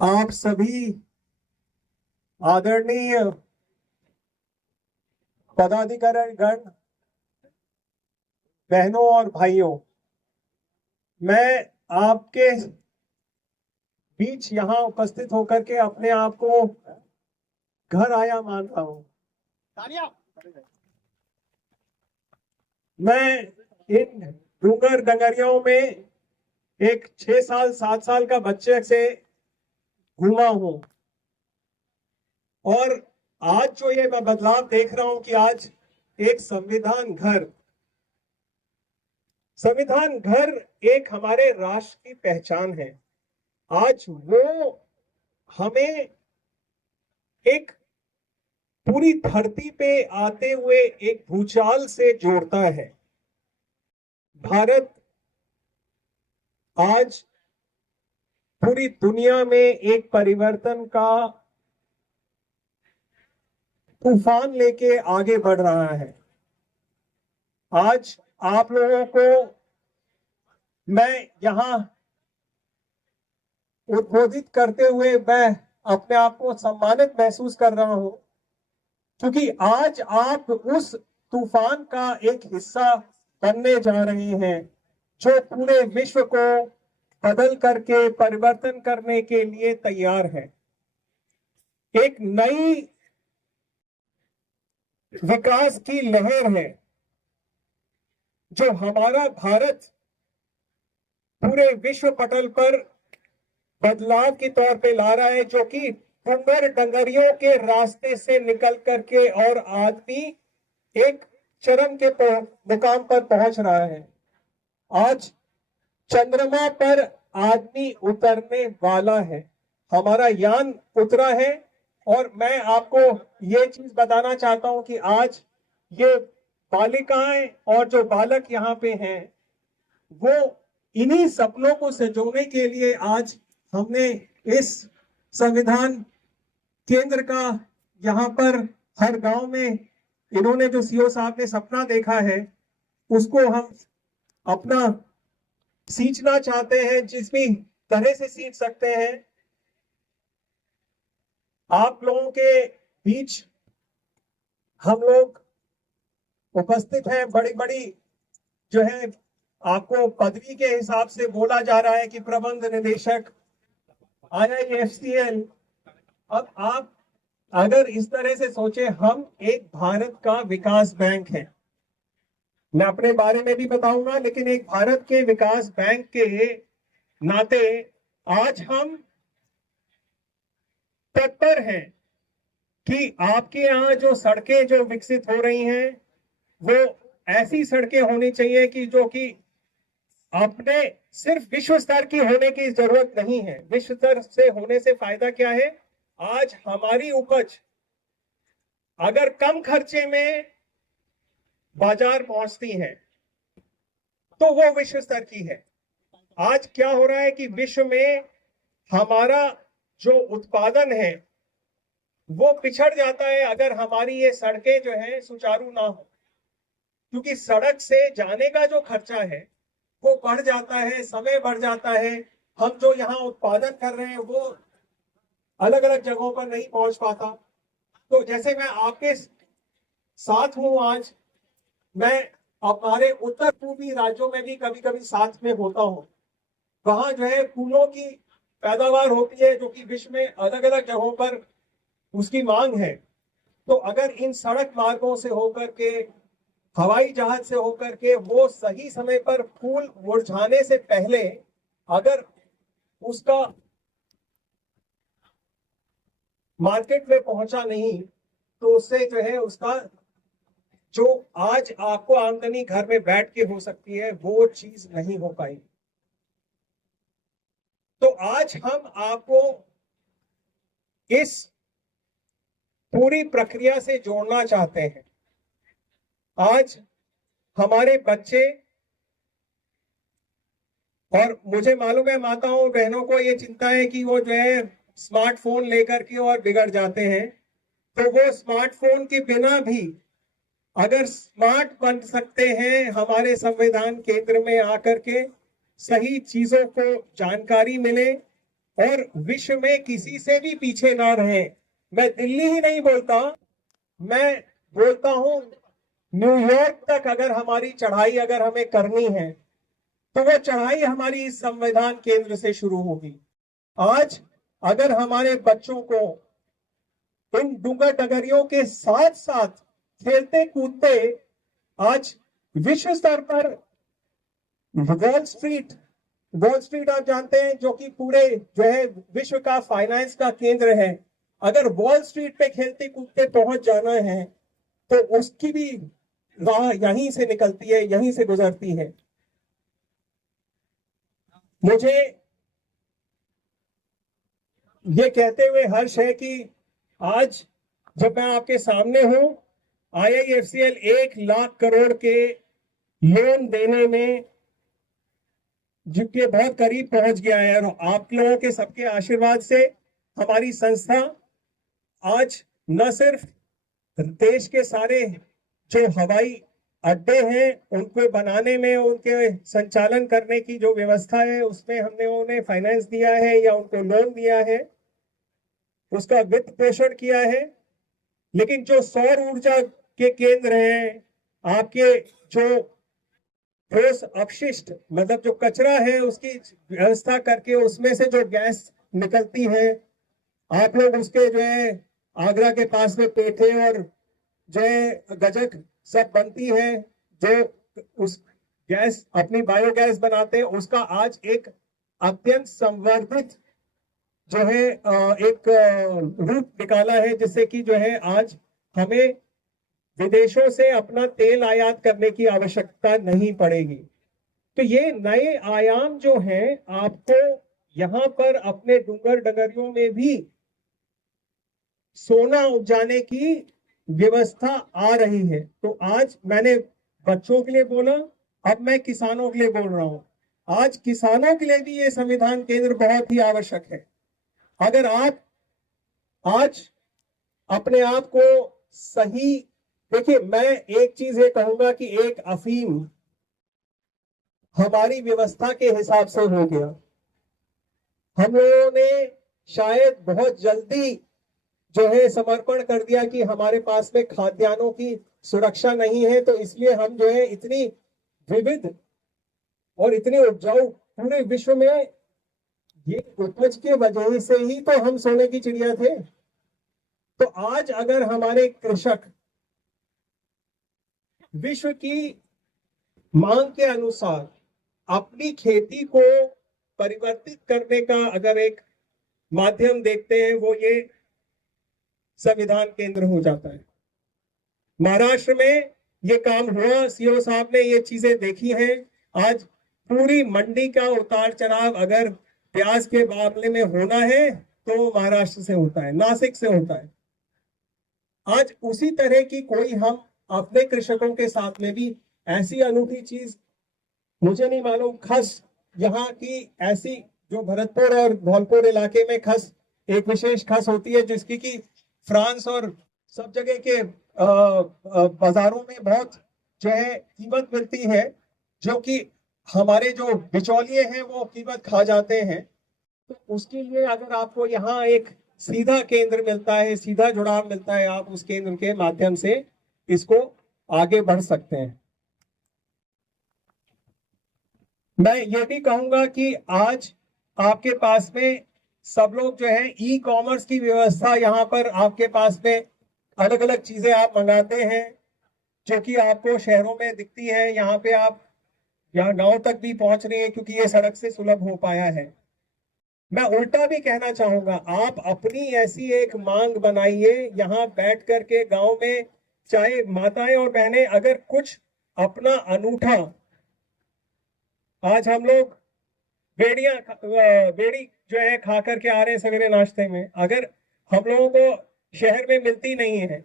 आप सभी आदरणीय पदाधिकारी गण, बहनों और भाइयों, मैं आपके बीच यहाँ उपस्थित होकर के अपने आप को घर आया मानता हूँ। मैं इन डूंगर डंगरियों में एक 6 साल 7 साल का बच्चे से घूमा हूं और आज जो ये मैं बदलाव देख रहा हूं कि आज एक संविधान घर एक हमारे राष्ट्र की पहचान है। आज वो हमें एक पूरी धरती पे आते हुए एक भूचाल से जोड़ता है। भारत आज पूरी दुनिया में एक परिवर्तन का तूफान लेके आगे बढ़ रहा है। आज आप लोगों को मैं यहां उद्बोधित करते हुए मैं अपने आप को सम्मानित महसूस कर रहा हूं, क्योंकि आज आप उस तूफान का एक हिस्सा बनने जा रहे हैं जो पूरे विश्व को बदल करके परिवर्तन करने के लिए तैयार है। एक नई विकास की लहर है जो हमारा भारत पूरे विश्व पटल पर बदलाव के तौर पे ला रहा है, जो कि डूंगर डंगरियों के रास्ते से निकल करके और आदमी एक चरम के मुकाम पर पहुंच रहा है। आज चंद्रमा पर आदमी उतरने वाला है, हमारा यान उतरा है। और मैं आपको ये चीज बताना चाहता हूं कि आज ये बालिकाएं और जो बालक यहाँ पे हैं, वो इन्हीं सपनों को संजोने के लिए आज हमने इस संविधान केंद्र का यहाँ पर हर गांव में इन्होंने जो सीओ साहब ने सपना देखा है, उसको हम अपना सींचना चाहते हैं, जिस भी तरह से सींच सकते हैं। आप लोगों के बीच हम लोग उपस्थित हैं। बड़ी बड़ी जो है आपको पदवी के हिसाब से बोला जा रहा है कि प्रबंध निदेशक IIFCL। अब आप अगर इस तरह से सोचे, हम एक भारत का विकास बैंक है। मैं अपने बारे में भी बताऊंगा, लेकिन एक भारत के विकास बैंक के नाते आज हम तत्पर हैं कि आपके यहाँ जो सड़कें जो विकसित हो रही हैं, वो ऐसी सड़कें होनी चाहिए कि जो कि अपने सिर्फ विश्व स्तर की होने की जरूरत नहीं है। विश्व स्तर से होने से फायदा क्या है? आज हमारी उपज अगर कम खर्चे में बाजार पहुंचती है तो वो विश्व स्तर की है। आज क्या हो रहा है कि विश्व में हमारा जो उत्पादन है वो पिछड़ जाता है अगर हमारी ये सड़कें जो है सुचारू ना हो, क्योंकि सड़क से जाने का जो खर्चा है वो बढ़ जाता है, समय बढ़ जाता है। हम जो यहाँ उत्पादन कर रहे हैं वो अलग अलग जगहों पर नहीं पहुंच पाता। तो जैसे मैं आपके साथ हूं आज, मैं हमारे उत्तर पूर्वी राज्यों में भी कभी कभी साथ में होता हूं। वहां जो है फूलों की पैदावार होती है, जो कि विश्व में अलग अलग जगहों पर उसकी मांग है। तो अगर इन सड़क मार्गों से होकर के, हवाई जहाज से होकर के वो सही समय पर फूल मुरझाने से पहले अगर उसका मार्केट में पहुंचा नहीं, तो उससे जो है उसका जो आज आपको आमदनी घर में बैठ के हो सकती है, वो चीज नहीं हो पाई। तो आज हम आपको इस पूरी प्रक्रिया से जोड़ना चाहते हैं। आज हमारे बच्चे, और मुझे मालूम है माताओं बहनों को ये चिंता है कि वो जो है स्मार्टफोन लेकर के और बिगड़ जाते हैं, तो वो स्मार्टफोन के बिना भी अगर स्मार्ट बन सकते हैं हमारे संविधान केंद्र में आकर के, सही चीजों को जानकारी मिले और विश्व में किसी से भी पीछे ना रहे। मैं दिल्ली ही नहीं बोलता, मैं बोलता हूं न्यूयॉर्क तक अगर हमारी चढ़ाई अगर हमें करनी है तो वो चढ़ाई हमारी इस संविधान केंद्र से शुरू होगी। आज अगर हमारे बच्चों को इन डूंगर डगरियों के साथ साथ खेलते कूदते आज विश्व स्तर पर वॉल स्ट्रीट आप जानते हैं जो कि पूरे जो है विश्व का फाइनेंस का केंद्र है, अगर वॉल स्ट्रीट पे खेलते कूदते पहुंच जाना है तो उसकी भी राह यहीं से निकलती है, यहीं से गुजरती है। मुझे ये कहते हुए हर्ष है कि आज जब मैं आपके सामने हूं, IIFCL 1 लाख करोड़ के लोन देने में जिनके बहुत करीब पहुंच गया है, और आप लोगों के सबके आशीर्वाद से हमारी संस्था आज न सिर्फ देश के सारे जो हवाई अड्डे हैं उनको बनाने में, उनके संचालन करने की जो व्यवस्था है उसमें हमने उन्हें फाइनेंस दिया है या उनको लोन दिया है, उसका वित्त पोषण किया है, लेकिन जो सौर ऊर्जा के केंद्र हैं, आपके जो ठोस अपशिष्ट मतलब जो कचरा है उसकी व्यवस्था करके उसमें से जो गैस निकलती है, आप लोग उसके जो है आगरा के पास में पेठे और जो है गजक सब बनती है, जो उस गैस अपनी बायोगैस बनाते हैं, उसका आज एक अत्यंत संवर्धित जो है एक रूप निकाला है, जिससे कि जो है आज हमें विदेशों से अपना तेल आयात करने की आवश्यकता नहीं पड़ेगी। तो ये नए आयाम जो हैं आपको यहां पर अपने डूंगर डगरियों में भी सोना उपजाने की व्यवस्था आ रही है। तो आज मैंने बच्चों के लिए बोला, अब मैं किसानों के लिए बोल रहा हूं। आज किसानों के लिए भी ये संविधान केंद्र बहुत ही आवश्यक है। अगर आप आज अपने आप को सही, देखिए मैं एक चीज ये कहूंगा कि एक अफीम हमारी व्यवस्था के हिसाब से हो गया। हम लोगों ने शायद बहुत जल्दी जो है समर्पण कर दिया कि हमारे पास में खाद्यान्नों की सुरक्षा नहीं है, तो इसलिए हम जो है इतनी विविध और इतने उपजाऊ पूरे विश्व में ये उपज के वजह से ही तो हम सोने की चिड़िया थे। तो आज अगर हमारे कृषक विश्व की मांग के अनुसार अपनी खेती को परिवर्तित करने का अगर एक माध्यम देखते हैं, वो ये संविधान केंद्र हो जाता है। महाराष्ट्र में ये काम हुआ, सीओ साहब ने ये चीजें देखी हैं। आज पूरी मंडी का उतार चढ़ाव अगर प्याज के मामले में होना है तो महाराष्ट्र से होता है, नासिक से होता है। आज उसी तरह की कोई हम अपने कृषकों के साथ में भी ऐसी अनूठी चीज, मुझे नहीं मालूम, खस यहाँ की ऐसी जो भरतपुर और धौलपुर इलाके में खस एक विशेष खस होती है जिसकी कि फ्रांस और सब जगह के बाजारों में बहुत जो है कीमत मिलती है, जो कि हमारे जो बिचौलिए हैं वो कीमत खा जाते हैं। तो उसके लिए अगर आपको यहाँ एक सीधा केंद्र मिलता है, सीधा जुड़ाव मिलता है, आप उस केंद्र के माध्यम से इसको आगे बढ़ सकते हैं। मैं ये भी कहूंगा कि आज आपके पास में सब लोग जो है ई कॉमर्स की व्यवस्था, यहाँ पर आपके पास में अलग अलग चीजें आप मंगाते हैं जो कि आपको शहरों में दिखती है, यहाँ पे आप यहाँ गांव तक भी पहुंच रही है क्योंकि ये सड़क से सुलभ हो पाया है। मैं उल्टा भी कहना चाहूंगा, आप अपनी ऐसी एक मांग बनाइए, यहाँ बैठ करके गांव में चाहे माताएं और बहनें अगर कुछ अपना अनूठा, आज हम लोग बेड़ी जो है खा करके आ रहे हैं सवेरे नाश्ते में, अगर हम लोगों को शहर में मिलती नहीं है,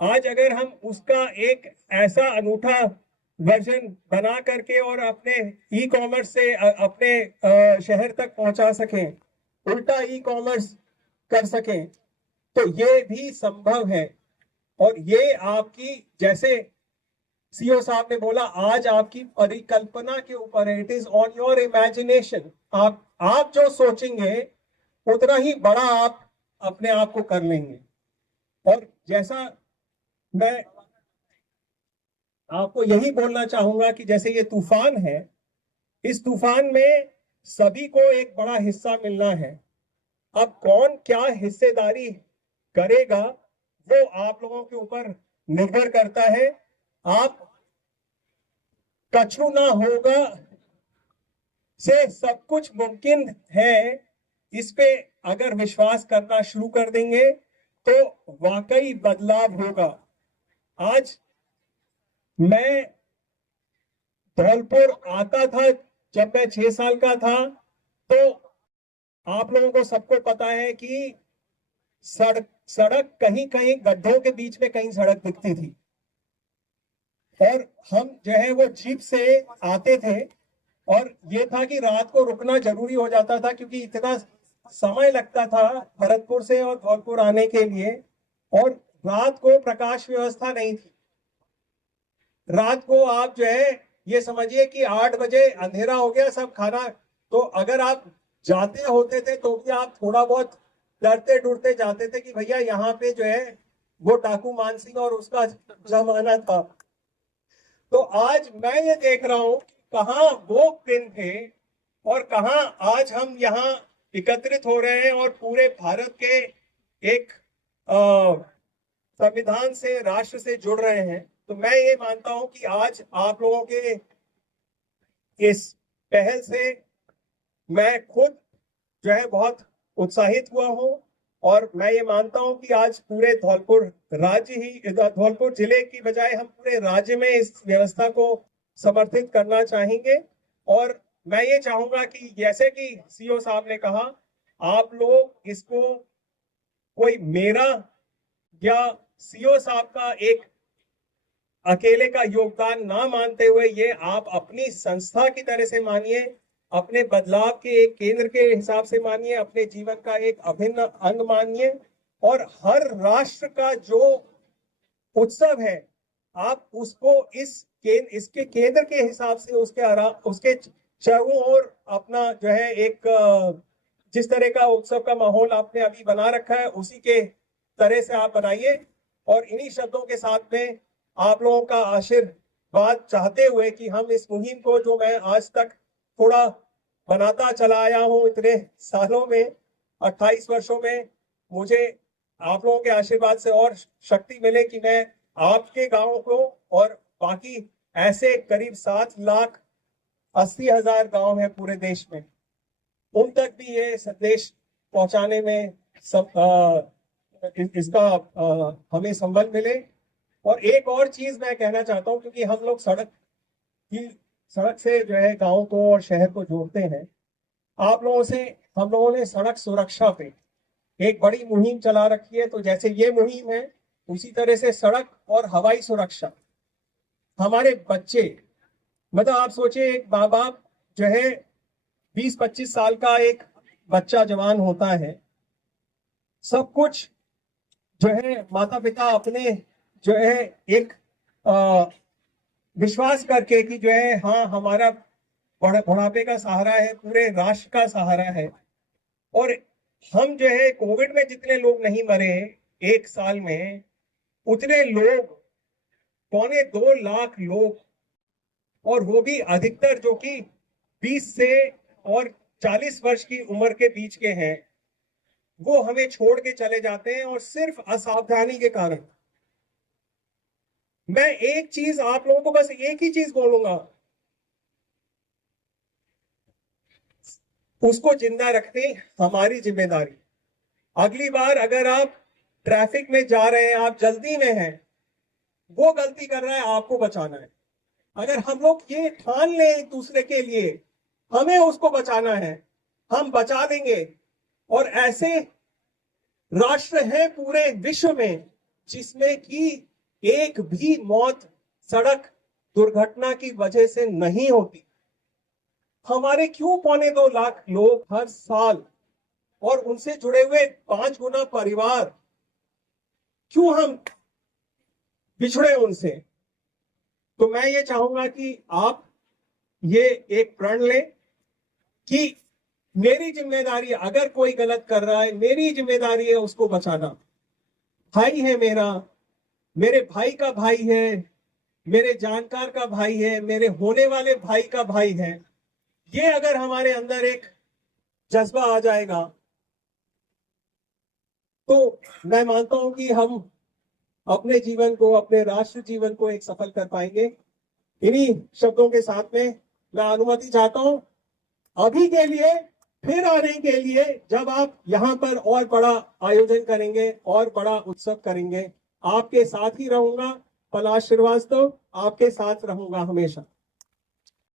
आज अगर हम उसका एक ऐसा अनूठा वर्जन बना करके और अपने ई कॉमर्स से अपने शहर तक पहुंचा सकें, उल्टा ई कॉमर्स कर सकें, तो ये भी संभव है। और ये आपकी, जैसे सीओ साहब ने बोला, आज आपकी परिकल्पना के ऊपर है, it is on your imagination. आप जो सोचेंगे उतना ही बड़ा आप अपने आप को कर लेंगे। और जैसा मैं आपको यही बोलना चाहूंगा कि जैसे ये तूफान है, इस तूफान में सभी को एक बड़ा हिस्सा मिलना है। अब कौन क्या हिस्सेदारी करेगा वो आप लोगों के ऊपर निर्भर करता है। आप कछु ना होगा से सब कुछ मुमकिन है, इस पे अगर विश्वास करना शुरू कर देंगे तो वाकई बदलाव होगा। आज मैं धौलपुर आता था जब मैं 6 साल का था, तो आप लोगों को सबको पता है कि सड़क सड़क कहीं कहीं गड्ढों के बीच में कहीं सड़क दिखती थी, और हम जो है वो जीप से आते थे, और ये था कि रात को रुकना जरूरी हो जाता था क्योंकि इतना समय लगता था भरतपुर से और धौलपुर आने के लिए, और रात को प्रकाश व्यवस्था नहीं थी। रात को आप जो है ये समझिए कि 8 बजे अंधेरा हो गया, सब खाना, तो अगर आप जाते होते थे तो भी आप थोड़ा बहुत डरते डरते जाते थे कि भैया यहाँ पे जो है वो डाकू मानसिंह और उसका जमाना था। तो आज मैं ये देख रहा हूं कि कहाँ वो दिन थे और कहाँ आज हम यहाँ एकत्रित हो रहे हैं और पूरे भारत के एक संविधान से, राष्ट्र से जुड़ रहे हैं। तो मैं ये मानता हूं कि आज आप लोगों के इस पहल से मैं खुद जो है बहुत उत्साहित हुआ हूं, और मैं ये मानता हूं कि आज पूरे धौलपुर राज्य ही, धौलपुर जिले की बजाय हम पूरे राज्य में इस व्यवस्था को समर्थित करना चाहेंगे। और मैं ये चाहूंगा कि जैसे कि सीओ साहब ने कहा, आप लोग इसको कोई मेरा या सीओ साहब का एक अकेले का योगदान ना मानते हुए ये आप अपनी संस्था की तरह से मानिए, अपने बदलाव के एक केंद्र के हिसाब से मानिए, अपने जीवन का एक अभिन्न अंग मानिए, और हर राष्ट्र का जो उत्सव है आप उसको इसके केंद्र के हिसाब से उसके चारों ओर अपना जो है एक जिस तरह का उत्सव का माहौल आपने अभी बना रखा है उसी के तरह से आप बनाइए। और इन्हीं शब्दों के साथ में आप लोगों का आशीर्वाद चाहते हुए कि हम इस मुहिम को, जो मैं आज तक थोड़ा बनाता चला आया हूं इतने सालों में, 28 वर्षों में, मुझे आप लोगों के आशीर्वाद से और शक्ति मिले कि मैं आपके गांव को और बाकी ऐसे करीब 7,80,000 गांव है पूरे देश में, उन तक भी ये संदेश पहुंचाने में इसका हमें संबल मिले। और एक और चीज मैं कहना चाहता हूं, क्योंकि हम लोग सड़क से जो है गांव को और शहर को जोड़ते हैं, आप लोगों से हम लोगों ने सड़क सुरक्षा पे एक बड़ी मुहिम चला रखी है। तो जैसे ये मुहिम है उसी तरह से सड़क और हवाई सुरक्षा, हमारे बच्चे, मतलब आप सोचिए एक माँ बाप जो है 20-25 साल का एक बच्चा जवान होता है, सब कुछ जो है माता पिता अपने जो है एक विश्वास करके कि जो है हाँ हमारा बुढ़ापे का सहारा है, पूरे राष्ट्र का सहारा है। और हम जो है कोविड में जितने लोग नहीं मरे 1 साल में, उतने लोग 2.25 लाख लोग, और वो भी अधिकतर जो कि 20 से और 40 वर्ष की उम्र के बीच के हैं, वो हमें छोड़ के चले जाते हैं और सिर्फ असावधानी के कारण। मैं एक चीज आप लोगों को बस एक ही चीज बोलूंगा, उसको जिंदा रखनी हमारी जिम्मेदारी। अगली बार अगर आप ट्रैफिक में जा रहे हैं, आप जल्दी में हैं, वो गलती कर रहा है, आपको बचाना है। अगर हम लोग ये ठान लें एक दूसरे के लिए, हमें उसको बचाना है, हम बचा देंगे। और ऐसे राष्ट्र हैं पूरे विश्व में जिसमें कि एक भी मौत सड़क दुर्घटना की वजह से नहीं होती। हमारे क्यों 2.25 लाख लोग हर साल और उनसे जुड़े हुए 5 गुना परिवार, क्यों हम बिछड़े उनसे? तो मैं ये चाहूंगा कि आप ये एक प्रण लें कि मेरी जिम्मेदारी है, अगर कोई गलत कर रहा है मेरी जिम्मेदारी है उसको बचाना। भाई है मेरा, मेरे भाई का भाई है, मेरे जानकार का भाई है, मेरे होने वाले भाई का भाई है। ये अगर हमारे अंदर एक जज्बा आ जाएगा तो मैं मानता हूं कि हम अपने जीवन को, अपने राष्ट्र जीवन को एक सफल कर पाएंगे। इन्हीं शब्दों के साथ में मैं अनुमति चाहता हूं अभी के लिए। फिर आने के लिए जब आप यहाँ पर और बड़ा आयोजन करेंगे और बड़ा उत्सव करेंगे, आपके साथ ही रहूंगा। पलाश श्रीवास्तव, आपके साथ रहूंगा हमेशा।